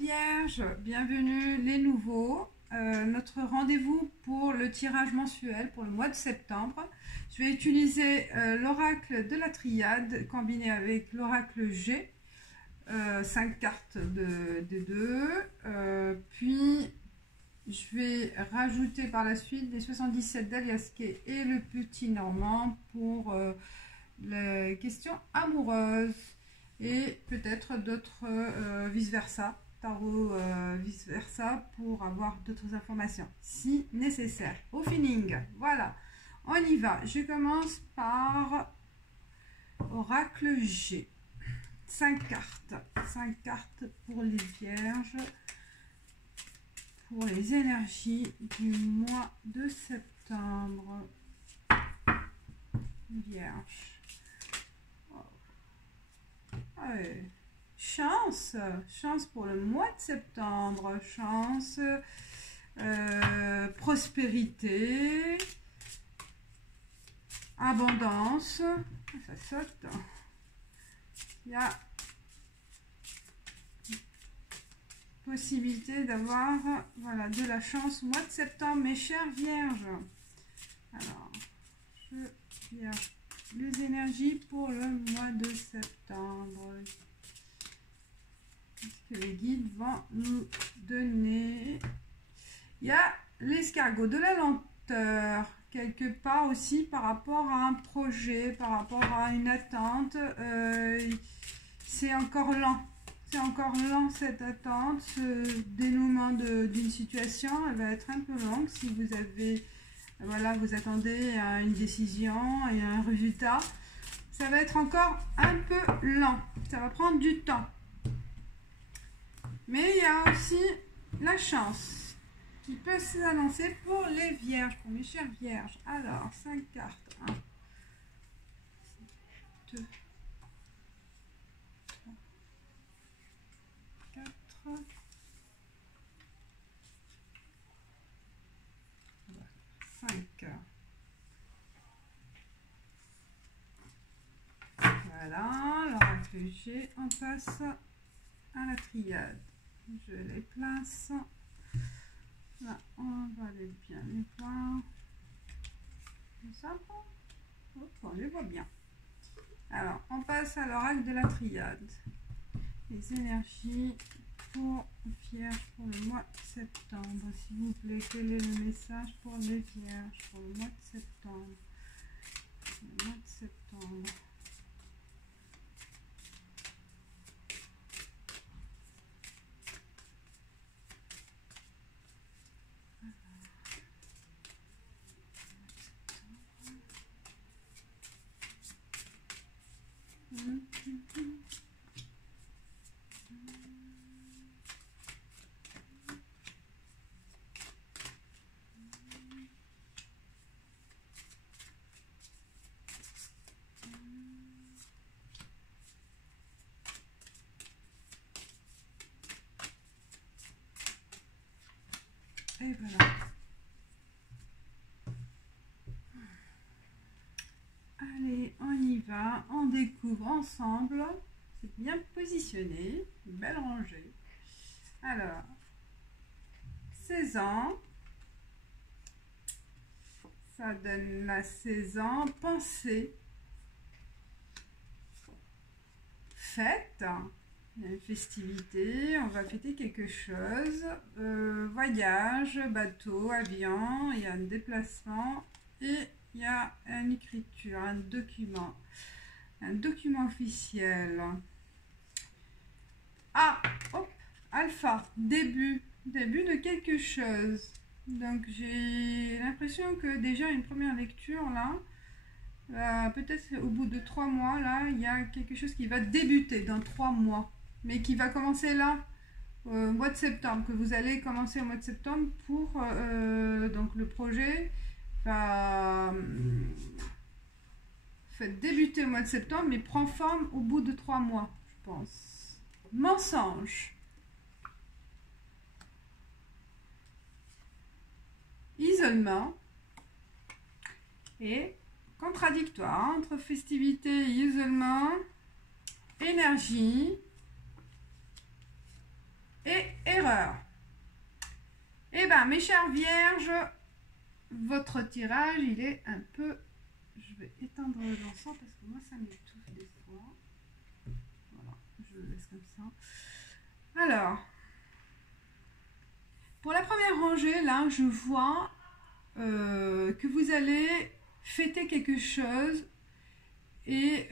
Vierge, bienvenue les nouveaux. Notre rendez-vous pour le tirage mensuel pour le mois de septembre. Je vais utiliser l'oracle de la triade combiné avec l'oracle G, 5 cartes de deux. Puis je vais rajouter par la suite les 77 d'Aliasquet et le petit normand pour les questions amoureuses. Et peut-être d'autres vice-versa, tarot vice-versa, pour avoir d'autres informations, si nécessaire. Au feeling, voilà, on y va. Je commence par Oracle G. 5 cartes. 5 cartes pour les vierges, pour les énergies du mois de septembre. Vierge. Chance pour le mois de septembre, chance, prospérité, abondance, ça saute, il y a possibilité d'avoir voilà, de la chance au mois de septembre, mes chères vierges. Alors, je vierge. Les énergies pour le mois de septembre. Qu'est-ce que les guides vont nous donner? Il y a l'escargot, de la lenteur, quelque part aussi par rapport à un projet, par rapport à une attente. C'est encore lent. C'est encore lent cette attente, ce dénouement d'une situation. Elle va être un peu longue si vous avez... Voilà, vous attendez à une décision et un résultat. Ça va être encore un peu lent. Ça va prendre du temps. Mais il y a aussi la chance qui peut s'annoncer pour les vierges, pour mes chères vierges. Alors, 5 cartes. 1, 2, 3, 4. Voilà, l'oracle G, on passe à la triade. Je les place. Là, on va bien les voir. Ça, on les voit bien. Alors, on passe à l'oracle de la triade. Les énergies pour vierges pour le mois de septembre. S'il vous plaît, quel est le message pour les vierges pour le mois de septembre? Le mois de septembre. Et voilà. Allez, on y va. On découvre ensemble. C'est bien positionné. Une belle rangée. Alors, 16 ans. Ça donne la 16 ans. Pensée. Fête. Il y a une festivité, on va fêter quelque chose, voyage, bateau, avion, il y a un déplacement et il y a une écriture, un document officiel. Ah, hop, alpha, début de quelque chose. Donc j'ai l'impression que déjà une première lecture là, peut-être au bout de 3 mois, là, il y a quelque chose qui va débuter dans 3 mois. Mais qui va commencer là, au mois de septembre, que vous allez commencer au mois de septembre pour donc le projet va débuter au mois de septembre, mais prend forme au bout de 3 mois, je pense. Mensonge. Isolement. Et contradictoire entre festivité et isolement, énergie. Et tireur. Eh bien, mes chères vierges, votre tirage, il est un peu... Je vais éteindre l'encens parce que moi, ça m'étouffe des fois. Voilà, je le laisse comme ça. Alors, pour la première rangée, là, je vois que vous allez fêter quelque chose. Et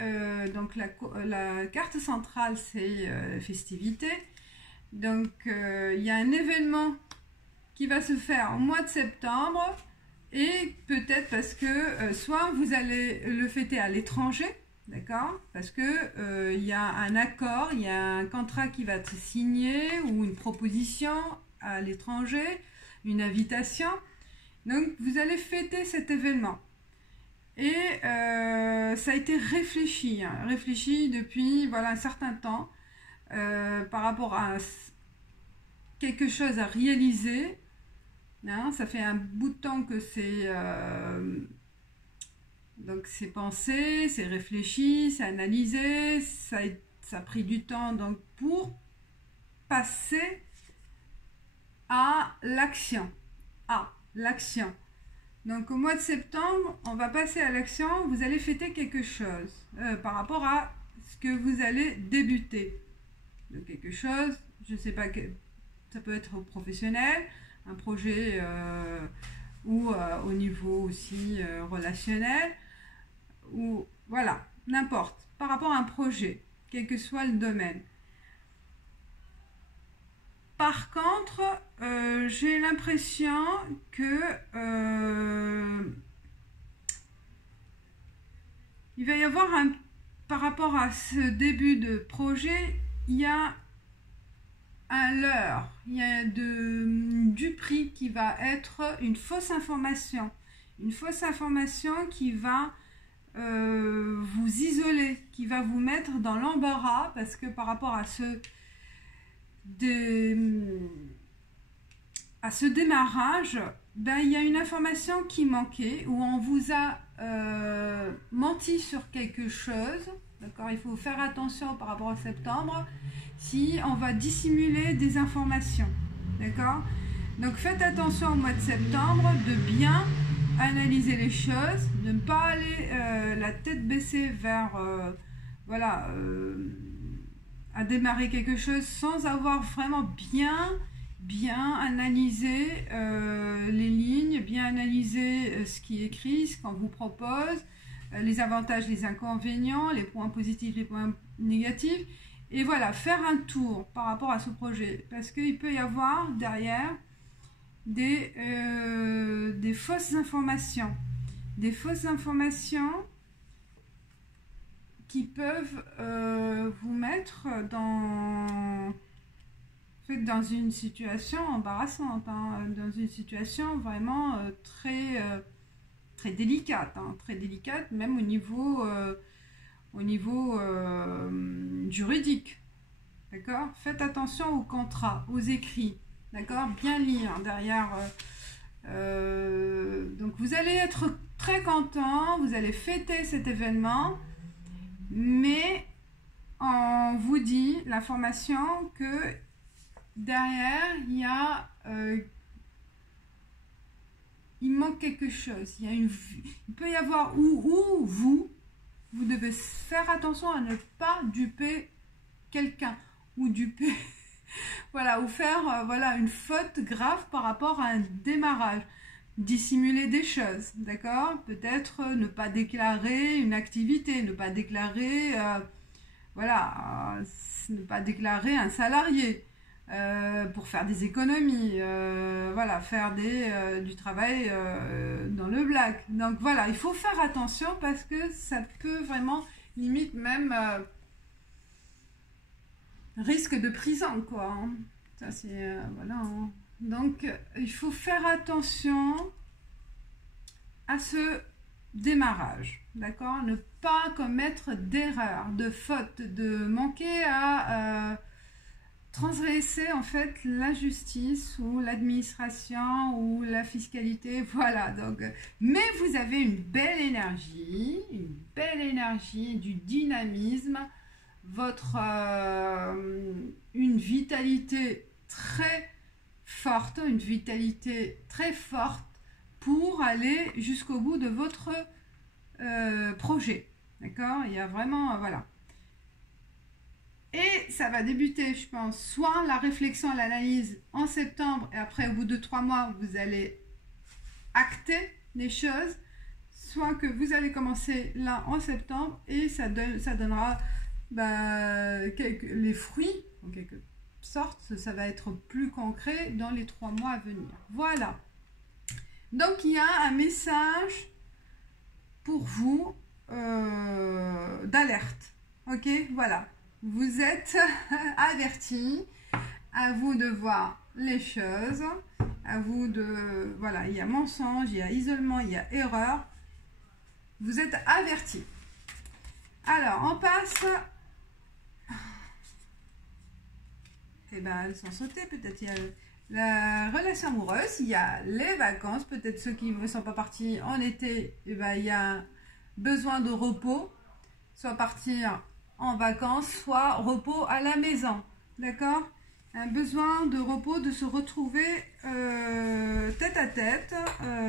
donc, la carte centrale, c'est festivité. Donc, il y a un événement qui va se faire au mois de septembre. Et peut-être parce que soit vous allez le fêter à l'étranger, d'accord? Parce que il y a un accord, il y a un contrat qui va être signé ou une proposition à l'étranger, une invitation. Donc vous allez fêter cet événement. Et ça a été réfléchi, hein, réfléchi depuis voilà, un certain temps par rapport à quelque chose à réaliser. Hein, ça fait un bout de temps que donc c'est pensé, c'est réfléchi, c'est analysé, ça a pris du temps donc pour passer à l'action. Donc au mois de septembre, on va passer à l'action. Vous allez fêter quelque chose par rapport à ce que vous allez débuter. De quelque chose, je ne sais pas, ça peut être professionnel, un projet ou au niveau aussi relationnel, ou voilà, n'importe, par rapport à un projet, quel que soit le domaine. Par contre, j'ai l'impression que il va y avoir par rapport à ce début de projet, il y a un leurre, il y a du prix qui va être une fausse information qui va vous isoler, qui va vous mettre dans l'embarras parce que par rapport à ce démarrage, ben, il y a une information qui manquait où on vous a menti sur quelque chose. D'accord, il faut faire attention par rapport à septembre si on va dissimuler des informations. D'accord, donc faites attention au mois de septembre de bien analyser les choses, de ne pas aller la tête baissée vers voilà à démarrer quelque chose sans avoir vraiment bien analysé les lignes, bien analysé ce qui est écrit, ce qu'on vous propose, les avantages, les inconvénients, les points positifs, les points négatifs. Et voilà, faire un tour par rapport à ce projet. Parce qu'il peut y avoir derrière des fausses informations. Des fausses informations qui peuvent vous mettre dans une situation embarrassante, hein, dans une situation vraiment très délicate, hein, très délicate, même au niveau juridique. D'accord ? Faites attention aux contrats, aux écrits. D'accord ? Bien lire derrière. Donc vous allez être très content, vous allez fêter cet événement, mais on vous dit l'information que derrière il y a il manque quelque chose. Il peut y avoir où vous devez faire attention à ne pas duper quelqu'un ou duper voilà, ou faire voilà, une faute grave par rapport à un démarrage. Dissimuler des choses, d'accord? Peut-être ne pas déclarer une activité, ne pas déclarer ne pas déclarer un salarié pour faire des économies, voilà, faire du travail dans le black. Donc voilà, il faut faire attention parce que ça peut vraiment limite même risque de prison, quoi. Hein. Ça c'est voilà. Hein. Donc il faut faire attention à ce démarrage, d'accord? Ne pas commettre d'erreurs, de fautes, de manquer à transgresser en fait la justice ou l'administration ou la fiscalité, voilà. Donc, mais vous avez une belle énergie, du dynamisme, une vitalité très forte, une vitalité très forte pour aller jusqu'au bout de votre projet. D'accord? Il y a vraiment, voilà. Et ça va débuter, je pense, soit la réflexion, l'analyse en septembre, et après, au bout de 3 mois, vous allez acter les choses, soit que vous allez commencer là en septembre, et ça donnera les fruits, en quelque sorte, ça va être plus concret dans les 3 mois à venir. Voilà. Donc, il y a un message pour vous d'alerte. Ok, voilà. Vous êtes avertis, à vous de voir les choses, à vous de... Voilà, il y a mensonge, il y a isolement, il y a erreur. Vous êtes avertis. Alors, on passe... Eh bien, sans sauter, peut-être il y a la relation amoureuse, il y a les vacances, peut-être ceux qui ne sont pas partis en été, eh ben, il y a besoin de repos, soit partir en vacances, soit repos à la maison, d'accord? Un besoin de repos, de se retrouver tête à tête,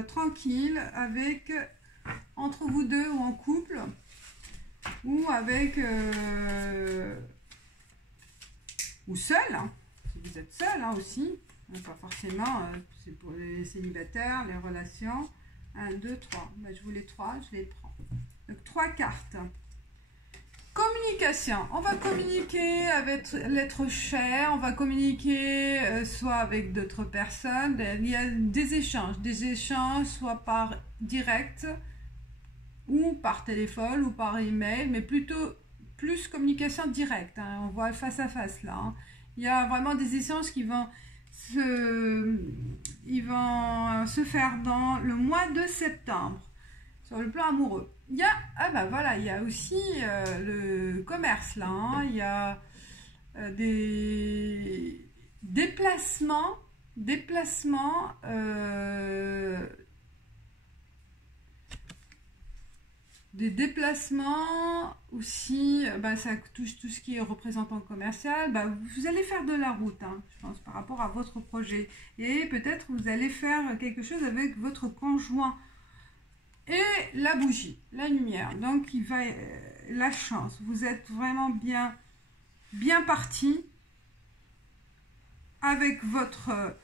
tranquille, avec, entre vous deux ou en couple, ou avec, ou seul, hein, si vous êtes seul hein, aussi, pas forcément, c'est pour les célibataires, les relations, 1, 2, 3, ben, je voulais 3, je les prends. Donc 3 cartes. Communication, on va communiquer avec l'être cher, on va communiquer soit avec d'autres personnes, il y a des échanges soit par direct ou par téléphone ou par email, mais plutôt plus communication directe, hein, on voit face à face là, hein. Il y a vraiment des échanges qui vont se faire dans le mois de septembre, sur le plan amoureux. Il y a, voilà, il y a aussi le commerce là, hein. Il y a des déplacements aussi, ça touche tout ce qui est représentant commercial. Vous allez faire de la route, hein, je pense, par rapport à votre projet. Et peut-être vous allez faire quelque chose avec votre conjoint. Et la bougie, la lumière, donc la chance. Vous êtes vraiment bien parti avec votre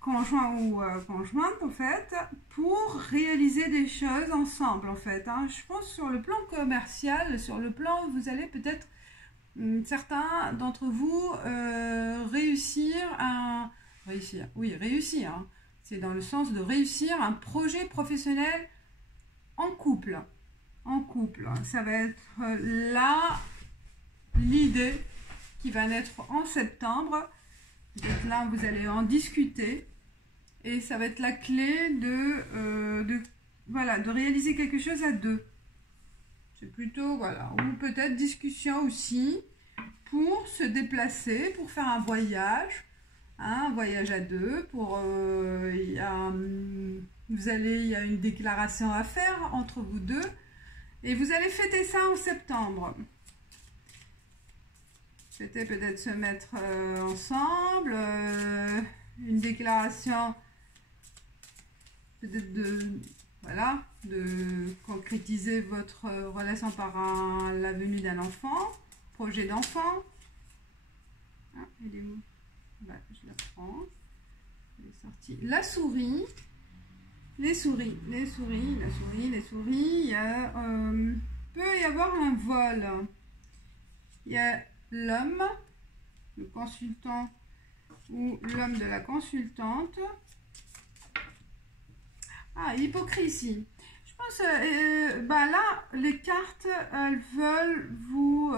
conjoint ou conjointe en fait, pour réaliser des choses ensemble en fait, hein. Je pense sur le plan commercial, sur le plan, vous allez peut-être, certains d'entre vous, réussir, hein. C'est dans le sens de réussir un projet professionnel en couple. Ça va être là l'idée qui va naître en septembre. Donc là, vous allez en discuter et ça va être la clé de réaliser quelque chose à deux. C'est plutôt, voilà, ou peut-être discussion aussi pour se déplacer, pour faire un voyage à deux. Il y a une déclaration à faire entre vous deux et vous allez fêter ça en septembre. C'était peut-être se mettre ensemble, une déclaration peut-être de concrétiser votre relation par la venue d'un enfant, projet d'enfant. Ah, elle est où? Je la prends. Elle est sortie. La souris. Les souris. Il peut y avoir un vol. Il y a l'homme, le consultant ou l'homme de la consultante. Ah, hypocrisie. Je pense, là, les cartes, elles veulent vous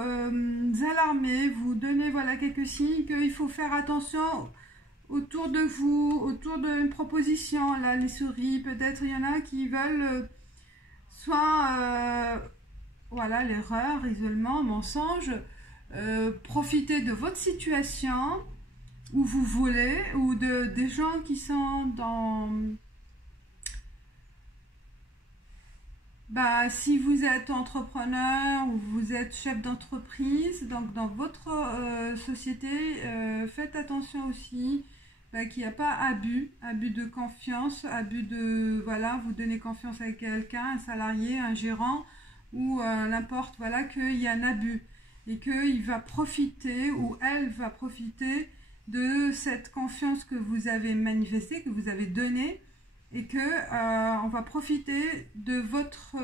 alarmer, vous donner, voilà, quelques signes qu'il faut faire attention autour de vous, autour d'une proposition. Là, les souris, peut-être il y en a qui veulent soit, l'erreur, isolement, mensonge, profiter de votre situation où vous voulez, ou des gens qui sont dans... si vous êtes entrepreneur ou vous êtes chef d'entreprise, donc dans votre société, faites attention aussi qu'il n'y a pas abus, abus de confiance, abus de, voilà, vous donnez confiance à quelqu'un, un salarié, un gérant, ou n'importe, voilà, qu'il y a un abus, et qu'il va profiter, ou elle va profiter de cette confiance que vous avez manifestée, que vous avez donnée, et que on va profiter de votre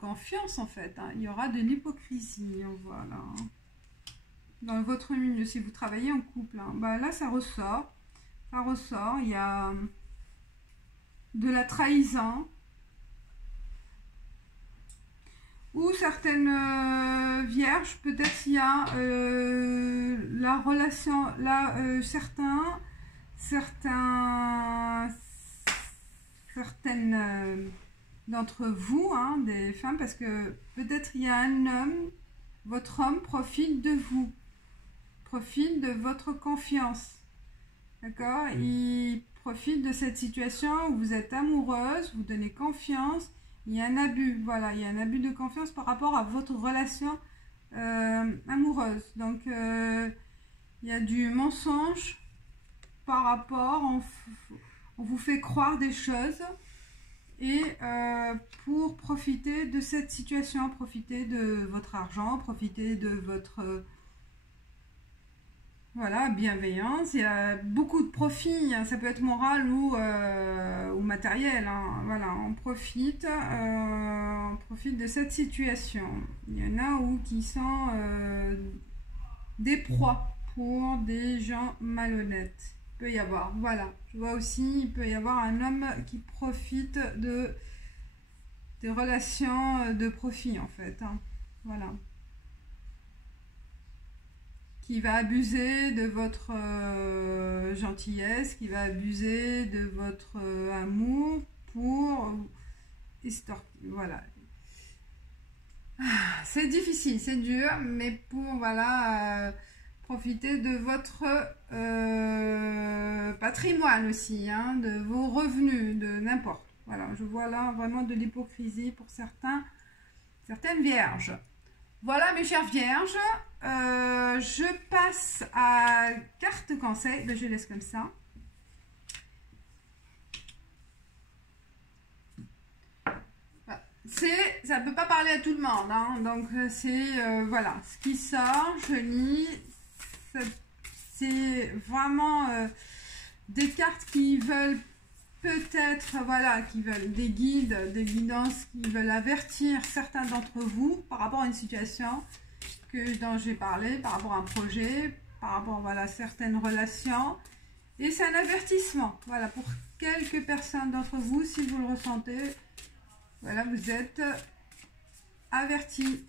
confiance en fait, hein. Il y aura de l'hypocrisie, voilà, dans votre milieu, si vous travaillez en couple, hein. Là ça ressort, il y a de la trahison, ou certaines vierges, peut-être il y a la relation, là, certaines d'entre vous, hein, des femmes, parce que peut-être il y a un homme, votre homme profite de vous, profite de votre confiance, d'accord? Il profite de cette situation où vous êtes amoureuse, vous donnez confiance, il y a un abus, voilà, il y a un abus de confiance par rapport à votre relation amoureuse. Donc, il y a du mensonge par rapport, on vous fait croire des choses, et pour profiter de cette situation, profiter de votre argent, profiter de votre voilà, bienveillance. Il y a beaucoup de profit, hein. Ça peut être moral ou matériel, hein. Voilà, on profite de cette situation. Il y en a qui sont des proies pour des gens malhonnêtes. Il peut y avoir, voilà, je vois aussi, il peut y avoir un homme qui profite des relations de profit en fait, hein. Voilà, qui va abuser de votre gentillesse, qui va abuser de votre amour pour voilà. C'est difficile, c'est dur, mais pour voilà profiter de votre patrimoine aussi, hein, de vos revenus, de n'importe. Voilà, je vois là vraiment de l'hypocrisie pour certaines vierges. Voilà mes chères vierges, je passe à carte conseil, je laisse comme ça. Ça ne peut pas parler à tout le monde, hein, donc c'est voilà, ce qui sort, je lis, c'est vraiment des cartes qui veulent peut-être, voilà, qui veulent des guides, des guidances, qui veulent avertir certains d'entre vous par rapport à une situation dont j'ai parlé, par rapport à un projet, par rapport voilà, à certaines relations. Et c'est un avertissement, voilà, pour quelques personnes d'entre vous, si vous le ressentez, voilà, vous êtes avertis.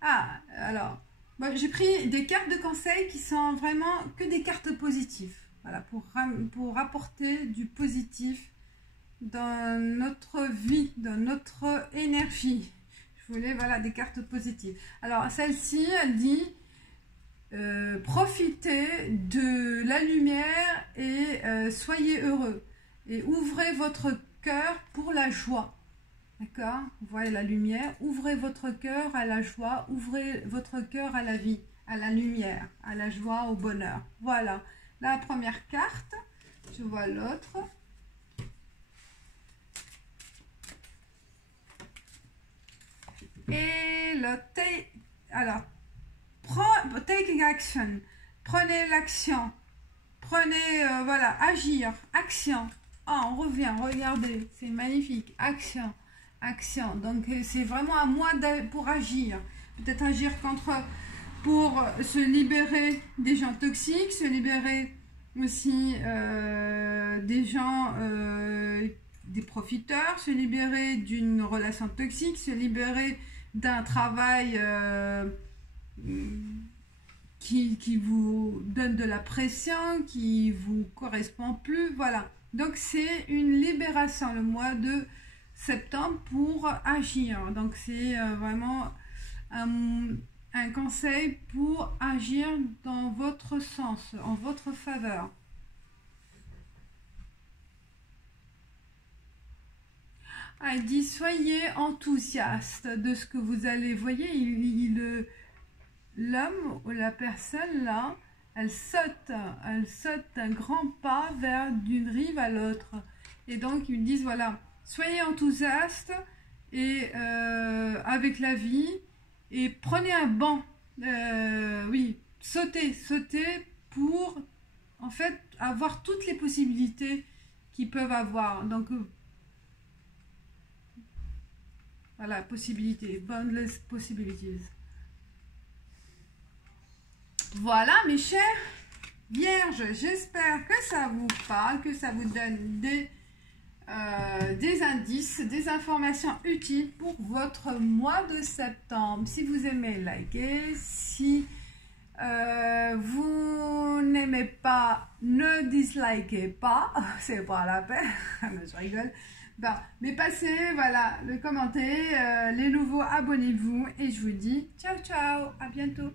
Ah, alors, bon, j'ai pris des cartes de conseil qui sont vraiment que des cartes positives, voilà, pour apporter du positif dans notre vie, dans notre énergie. Je voulais, voilà, des cartes positives. Alors, celle-ci, elle dit profitez de la lumière et soyez heureux. Et ouvrez votre cœur pour la joie. D'accord? Vous voyez la lumière. Ouvrez votre cœur à la joie. Ouvrez votre cœur à la vie, à la lumière, à la joie, au bonheur. Voilà. La première carte. Je vois l'autre. Et le alors, taking action. Prenez l'action. Prenez, voilà, agir. Action. Ah, on revient, regardez, c'est magnifique. Action. Action. Donc, c'est vraiment à moi pour agir. Peut-être agir pour se libérer des gens toxiques, se libérer aussi des gens, des profiteurs, se libérer d'une relation toxique, se libérer d'un travail qui vous donne de la pression, qui vous correspond plus, voilà. Donc c'est une libération le mois de septembre pour agir. Donc c'est vraiment un conseil pour agir dans votre sens, en votre faveur. Ah, il dit soyez enthousiaste de ce que vous allez. Vous voyez, l'homme ou la personne là, elle saute un grand pas vers d'une rive à l'autre. Et donc ils disent voilà, soyez enthousiaste et avec la vie et prenez un banc. Oui, sautez pour en fait avoir toutes les possibilités qu'ils peuvent avoir. Donc voilà, possibilités, boundless possibilities. Voilà mes chers vierges, j'espère que ça vous parle, que ça vous donne des indices, des informations utiles pour votre mois de septembre. Si vous aimez, likez. Si vous n'aimez pas, ne dislikez pas, c'est pas la peine. Je rigole. Bon, mais passez, voilà, le commenter, les nouveaux, abonnez-vous et je vous dis ciao ciao, à bientôt.